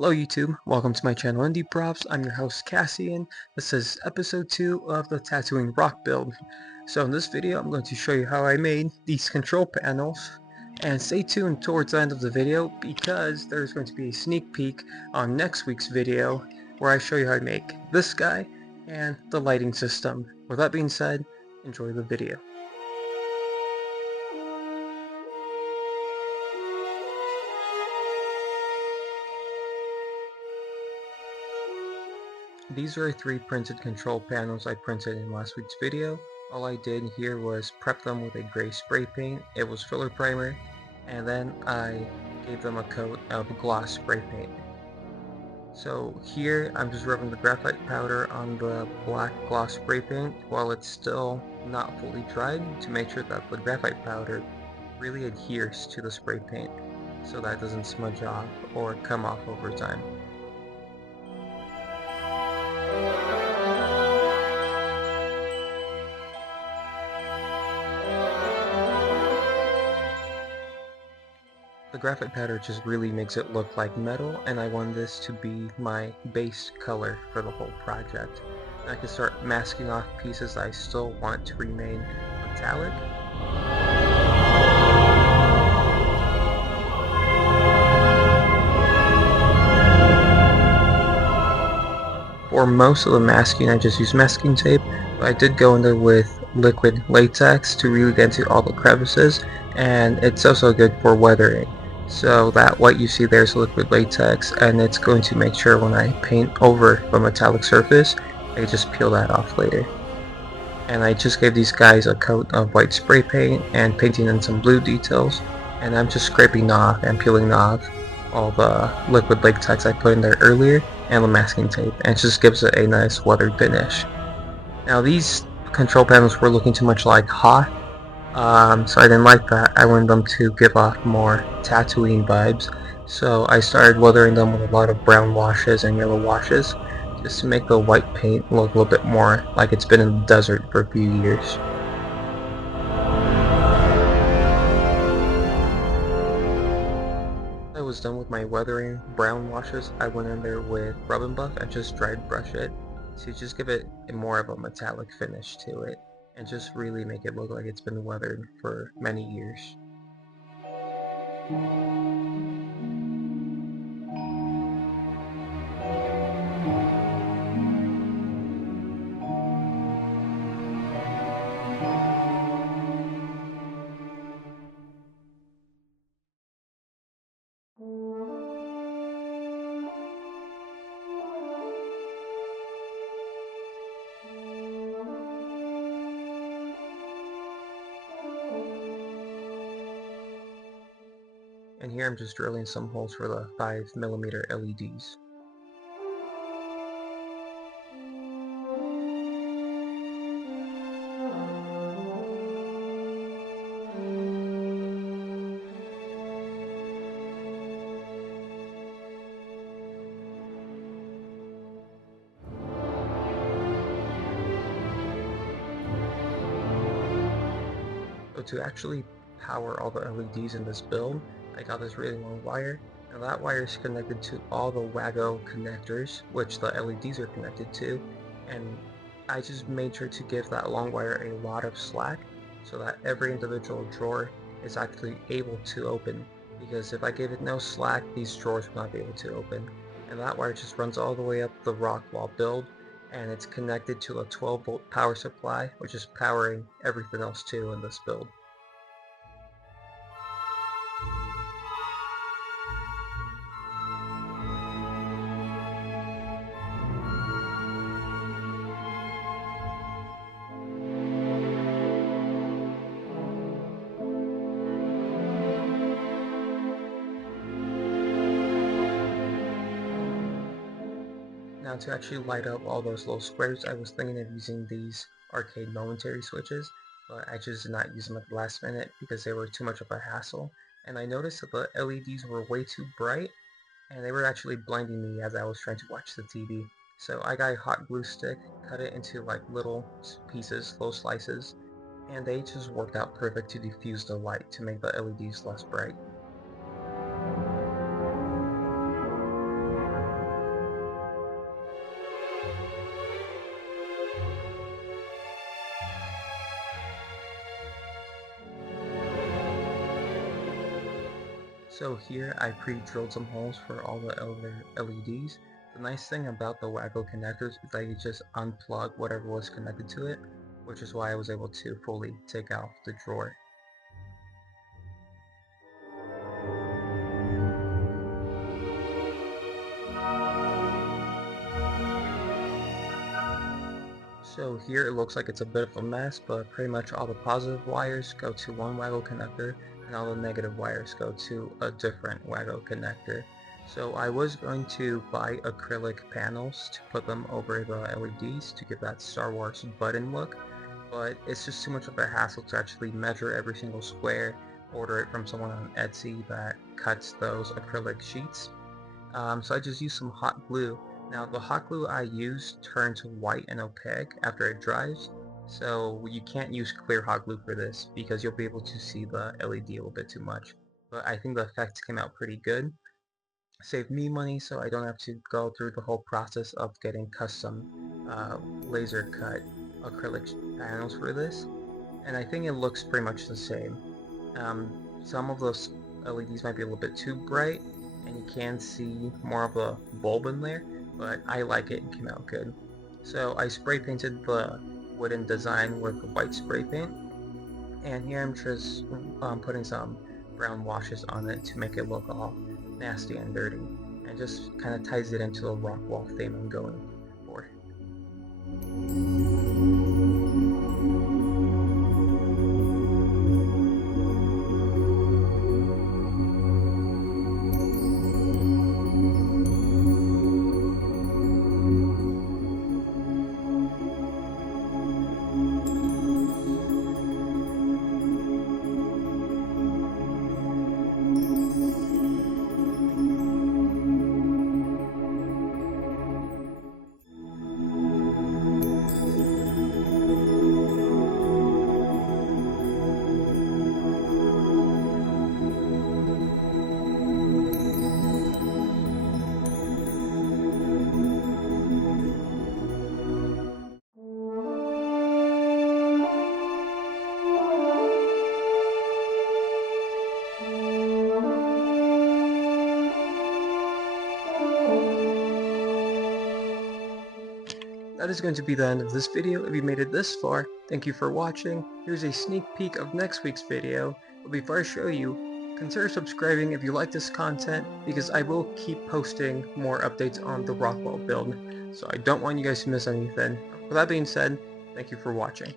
Hello YouTube, welcome to my channel Indie Props. I'm your host Cassian. This is episode 2 of the Tatooine rock build. So in this video I'm going to show you how I made these control panels, and stay tuned towards the end of the video because there's going to be a sneak peek on next week's video where I show you how I make this guy and the lighting system. With that being said, enjoy the video. These are 3 printed control panels I printed in last week's video. All I did here was prep them with a gray spray paint. It was filler primer, and then I gave them a coat of gloss spray paint. So here I'm just rubbing the graphite powder on the black gloss spray paint while it's still not fully dried to make sure that the graphite powder really adheres to the spray paint so that it doesn't smudge off or come off over time. The graphite powder just really makes it look like metal, and I want this to be my base color for the whole project. And I can start masking off pieces I still want to remain metallic. For most of the masking I just use masking tape, but I did go in there with liquid latex to really get into all the crevices, and it's also good for weathering. So that what you see there is liquid latex, and it's going to make sure when I paint over the metallic surface, I just peel that off later. And I just gave these guys a coat of white spray paint and painting in some blue details, and I'm just scraping off and peeling off all the liquid latex I put in there earlier and the masking tape, and it just gives it a nice weathered finish. Now these control panels were looking too much like Hoth, so I didn't like that. I wanted them to give off more Tatooine vibes, so I started weathering them with a lot of brown washes and yellow washes, just to make the white paint look a little bit more like it's been in the desert for a few years. I was done with my weathering brown washes, I went in there with Rub and Buff and just dry brush it to just give it more of a metallic finish to it and just really make it look like it's been weathered for many years. And here I'm just drilling some holes for the 5mm LEDs. So to actually power all the LEDs in this build, I got this really long wire, and that wire is connected to all the WAGO connectors, which the LEDs are connected to, and I just made sure to give that long wire a lot of slack so that every individual drawer is actually able to open, because if I gave it no slack, these drawers would not be able to open. And that wire just runs all the way up the rock wall build, and it's connected to a 12-volt power supply, which is powering everything else too in this build. Now to actually light up all those little squares, I was thinking of using these arcade momentary switches, but I just did not use them at the last minute because they were too much of a hassle. And I noticed that the LEDs were way too bright, and they were actually blinding me as I was trying to watch the TV. So I got a hot glue stick, cut it into like little pieces, little slices, and they just worked out perfect to diffuse the light to make the LEDs less bright. So here I pre-drilled some holes for all the other LEDs. The nice thing about the Waggle connectors is that you just unplug whatever was connected to it, which is why I was able to fully take out the drawer. So here it looks like it's a bit of a mess, but pretty much all the positive wires go to one Waggle connector and all the negative wires go to a different Waggle connector. So I was going to buy acrylic panels to put them over the LEDs to give that Star Wars button look, but it's just too much of a hassle to actually measure every single square, order it from someone on Etsy that cuts those acrylic sheets. So I just used some hot glue. Now the hot glue I use turns white and opaque after it dries, so you can't use clear hot glue for this because you'll be able to see the LED a little bit too much. But I think the effect came out pretty good. Saved me money so I don't have to go through the whole process of getting custom laser cut acrylic panels for this. And I think it looks pretty much the same. Some of those LEDs might be a little bit too bright, and you can see more of a bulb in there, but I like it and came out good. So I spray painted the wooden design with white spray paint, and here I'm just putting some brown washes on it to make it look all nasty and dirty, and just kind of ties it into the rock wall theme I'm going for. That is going to be the end of this video. If you made it this far, thank you for watching. Here's a sneak peek of next week's video, but before I show you, consider subscribing if you like this content, because I will keep posting more updates on the Rockwell build, so I don't want you guys to miss anything. With that being said, thank you for watching.